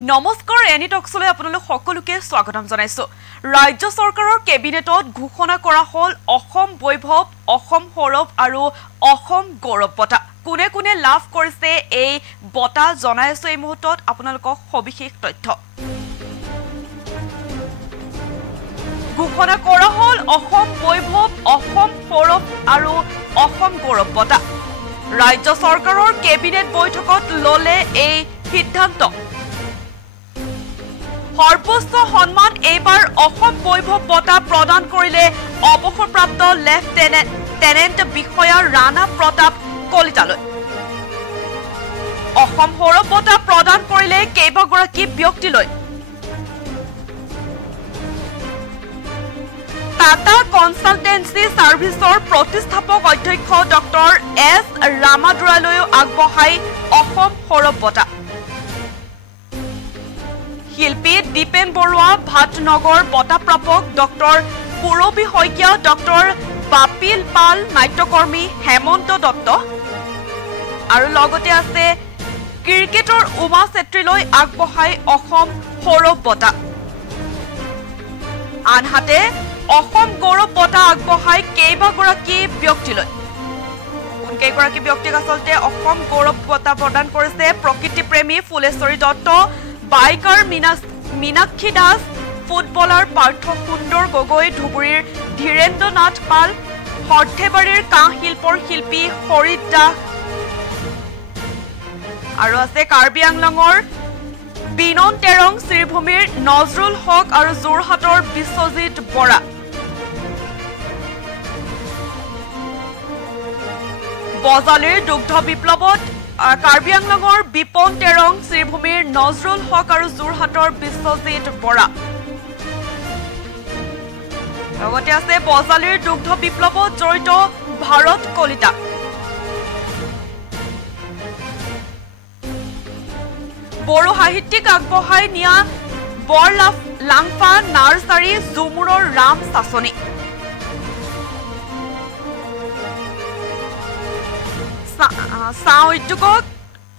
নমস্কাৰ এনি টক্সলৈ আপোনালোক সকলোকে স্বাগতম জনাইছো। ৰাজ্য চৰকাৰৰ কেবিনেটত ঘোষণা কৰা হল অসম বৈভৱ, অসম সৌৰভ আৰু অসম গৌৰৱ বঁটা। কোনে কোনে লাভ কৰিছে এই বঁটা জনাইছো এই মুহূৰ্তত আপোনালোকক সবিশেষ তথ্য। ঘোষণা কৰা হল অসম বৈভৱ, অসম সৌৰভ আৰু অসম গৌৰৱ বঁটা। ৰাজ্য চৰকাৰৰ কেবিনেট বৈঠকত ললে এই সিদ্ধান্ত। সৰ্বোচ্চ সন্মান এইবাৰ অসম বৈভৱ বঁটা প্ৰদান কৰিলে অৱসৰপ্ৰাপ্ত লেফটেনেণ্ট বিষয়া ৰাণা প্ৰতাপ কলিতালৈ। অসম সৌৰভ বঁটা প্ৰদান কৰিলে কেইবাগৰাকী ব্যক্তিলৈ। টাটা কনচালটেন্সি ছাৰ্ভিচৰ প্ৰতিষ্ঠাপক অধ্যক্ষ ডক্টৰ এছ ৰামাদুৰালৈও আগবঢ়াই অসম সৌৰভ বঁটা। শিল্পী দীপেন বৰুৱা, ভাটনগৰ বঁটা প্ৰাপক ডক্টৰ পুৰবী শইকীয়া, ডক্টৰ বাপিল পাল, নাট্যকৰ্মী হেমন্ত দত্ত আৰু লগতে আছে ক্ৰিকেটৰ উমা চেত্ৰীলৈ আগবঢ়াই অসম সৌৰভ বঁটা। আনহাতে অসম গৌৰৱ বঁটা আগবঢ়াই কেইবাগৰাকী ব্যক্তিলৈ। কোনকেইগৰাকী ব্যক্তিক আচলতে অসম গৌৰৱ বঁটা প্ৰদান কৰিছে? প্ৰকৃতিপ্ৰেমী ফুলেশ্বৰী দত্ত, বাইকাৰ মীনাক্ষী দাস, ফুটবলাৰ পাৰ্থ সুন্দৰ গগৈ, ধুবুৰীৰ ধীৰেন্দ্ৰ নাথ পাল, সৰ্থেবাৰীৰ কাঁহ শিল্পৰ শিল্পী হৰিত দাস আৰু আছে কাৰ্বি আংলঙৰ বিনন তেৰং, শ্ৰীভূমিৰ নজৰুল হক আৰু যোৰহাটৰ বিশ্বজিৎ বৰা। বজালীৰ দুগ্ধ বিপ্লৱত কাৰ্বি আংলঙৰ বিপন তেৰং, শ্ৰীভূমিৰ নজৰুল হক আৰু যোৰহাটৰ বিশ্বজিৎ বৰা। লগতে আছে বজালীৰ দুগ্ধ বিপ্লৱত জড়িত ভাৰত কলিতা। বড়ো সাহিত্যিক আগবঢ়াই নিয়া বৰ লাংফা নাৰ্চাৰী, জুমুৰৰ ৰাম চাচনি। চাহ উদ্যোগক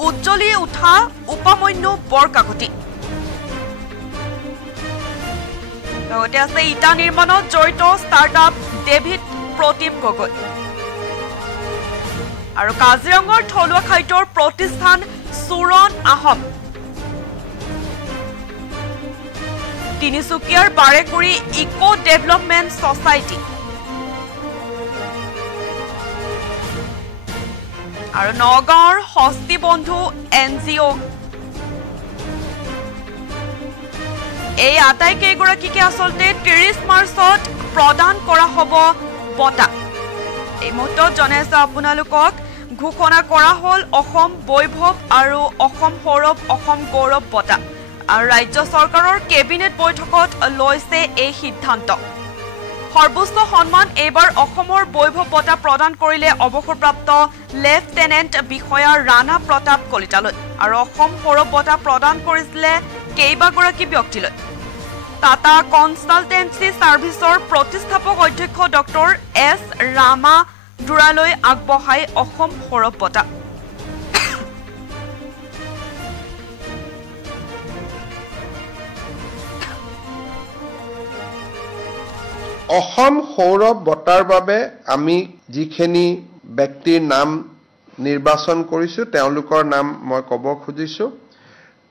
উজ্জ্বলি উঠা উপমন্যু বৰকাকতি। লগতে আছে ইটা নিৰ্মাণত জড়িত ষ্টাৰ্টআপ ডেভিড প্ৰতীপ গগৈ আৰু কাজিৰঙাৰ থলুৱা খাদ্যৰ প্ৰতিষ্ঠান চুৰণ আহম। তিনিচুকীয়াৰ বাৰেকুৰি ইকো ডেভেলপমেণ্ট ছচাইটি আৰু নগাঁৱৰ হস্তি বন্ধু NGO। এই আটাইকেইগৰাকীকে আচলতে 30 মাৰ্চত প্ৰদান কৰা হ'ব বঁটা। এই মুহূৰ্তত জনাইছো আপোনালোকক ঘোষণা কৰা হ'ল অসম বৈভৱ আৰু অসম সৌৰভ, অসম গৌৰৱ বঁটা। আৰু ৰাজ্য চৰকাৰৰ কেবিনেট বৈঠকত লৈছে এই সিদ্ধান্ত। সৰ্বোচ্চ সন্মান এইবাৰ অসমৰ বৈভৱ বঁটা প্ৰদান কৰিলে অৱসৰপ্ৰাপ্ত লেফটেনেণ্ট বিষয়া ৰাণা প্ৰতাপ কলিতালৈ আৰু অসম সৌৰভ বঁটা প্ৰদান কৰিছিলে কেইবাগৰাকী ব্যক্তিলৈ। টাটা কনচালটেন্সি ছাৰ্ভিচৰ প্ৰতিষ্ঠাপক অধ্যক্ষ ডক্টৰ এছ ৰামাদুৰালৈ আগবঢ়াই অসম সৌৰভ বঁটা। অসম সৌৰভ বঁটাৰ বাবে আমি যিখিনি ব্যক্তিৰ নাম নিৰ্বাচন কৰিছো তেওঁলোকৰ নাম মই ক'ব খুজিছো।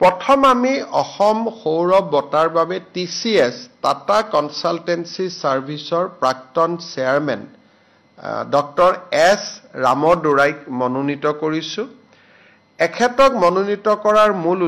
প্ৰথম আমি অসম সৌৰভ বঁটাৰ বাবে TCS টাটা কনচালটেন্সি ছাৰ্ভিচৰ প্ৰাক্তন চেয়াৰমেন ডক্টৰ এছ ৰামদুৰাইক মনোনীত কৰিছো। এখেতক মনোনীত কৰাৰ মূল